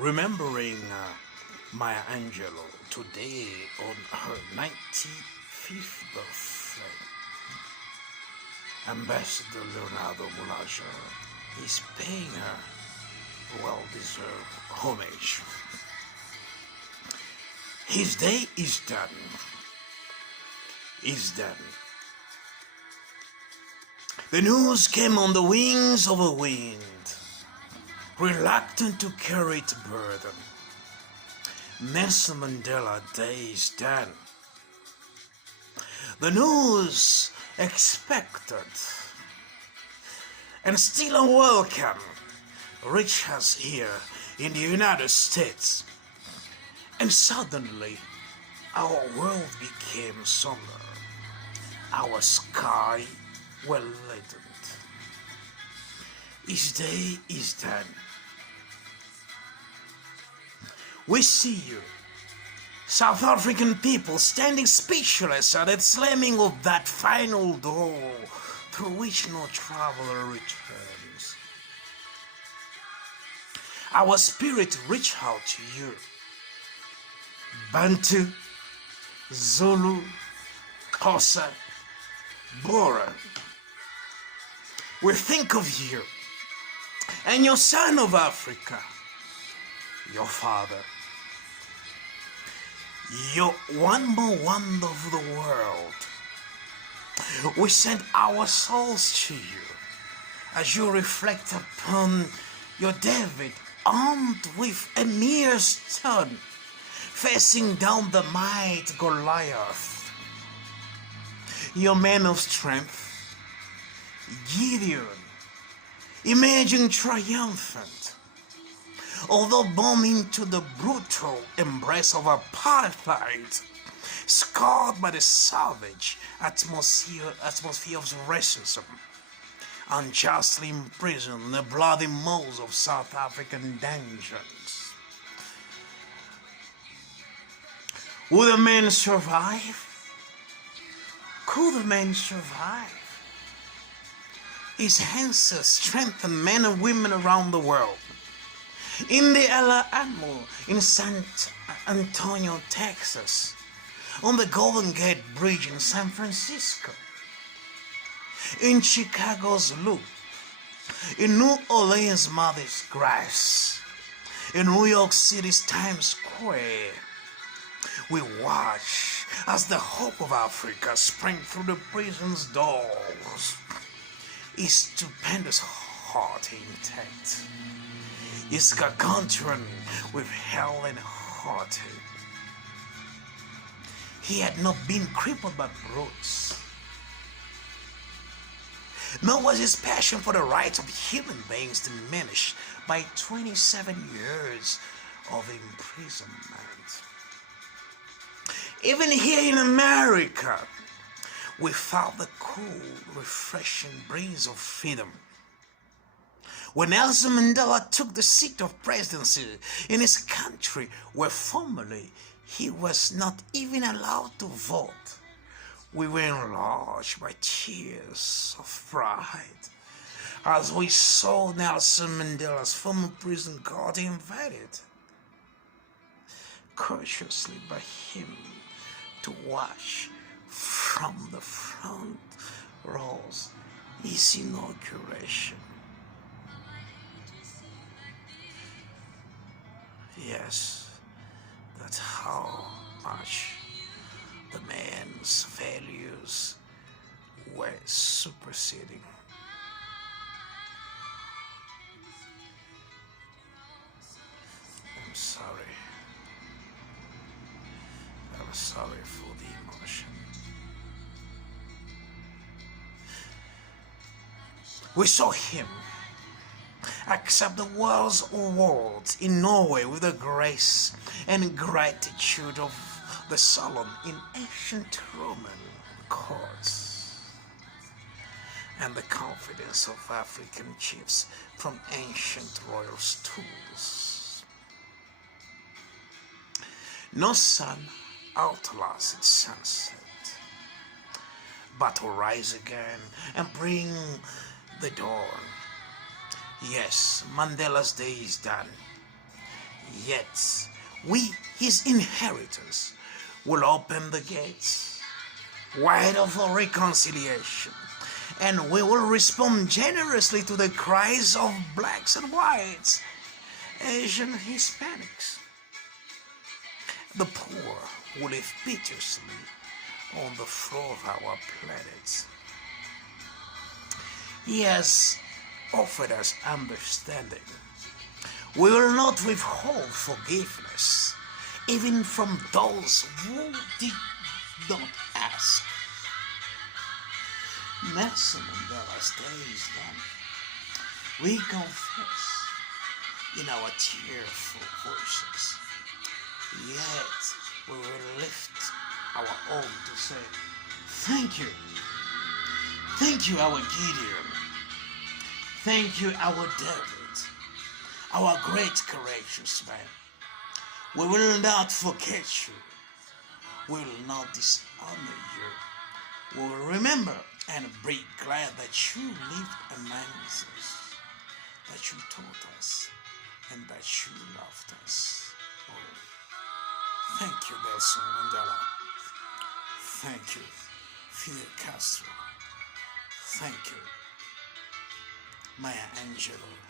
remembering Maya Angelou today on her 95th birthday. Ambassador Leonardo Mulaja is paying her well-deserved homage. His day is done. Is done. The news came on the wings of a wind, reluctant to carry its burden. Nelson Mandela day is done. The news expected and still unwelcome reached us here in the United States, and suddenly our world became somber. Our sky well lightened. His day is done. We see you, South African people, standing speechless at the slamming of that final door through which no traveler returns. Our spirit reach out to you, Bantu, Zulu, Xhosa, Bora. We think of you and your son of Africa, your father. You're one more wonder of the world. We send our souls to you as you reflect upon your David armed with a mere stone, facing down the mighty Goliath. Your man of strength, Gideon, emerging triumphant, although born into the brutal embrace of apartheid, scarred by the savage atmosphere of racism, unjustly imprisoned in the bloody moles of South African dungeons. Will the man survive? Could the man survive? His answers strengthen men and women around the world. In the Alamo, in San Antonio, Texas, on the Golden Gate Bridge in San Francisco, in Chicago's Loop, in New Orleans' Mardi Gras, in New York City's Times Square, we watch as the hope of Africa sprang through the prison's doors, his stupendous heart intact, his gargantuan with hell and heart. He had not been crippled by brutes, nor was his passion for the rights of human beings diminished by 27 years of imprisonment. Even here in America, we felt the cool, refreshing breeze of freedom. When Nelson Mandela took the seat of presidency in his country, where formerly he was not even allowed to vote, we were enlarged by tears of pride as we saw Nelson Mandela's former prison guard invited courteously by him to watch from the front rows his inauguration. Yes, that's how much the man's values were superseding. I'm sorry. I'm sorry for the emotion. We saw him accept the world's awards in Norway with the grace and gratitude of the Solon in ancient Roman courts, and the confidence of African chiefs from ancient royal stools. No sun outlasts its sunset, but will rise again and bring the dawn. Yes, Mandela's day is done. Yet we, his inheritors, will open the gates wider for reconciliation, and we will respond generously to the cries of blacks and whites, Asian and Hispanics. The poor who live piteously on the floor of our planet. He has offered us understanding. We will not withhold forgiveness, even from those who did not ask. Nelson Mandela's day is done. We confess in our tearful voices. Yet we will lift our own to say, thank you. Thank you, our Gideon. Thank you, our David, our great courageous man. We will not forget you. We will not dishonor you. We will remember and be glad that you lived among us, that you taught us, and that you loved us. Oh, thank you, Nelson Mandela. Thank you, Fidel Castro. Thank you, Maya Angelou.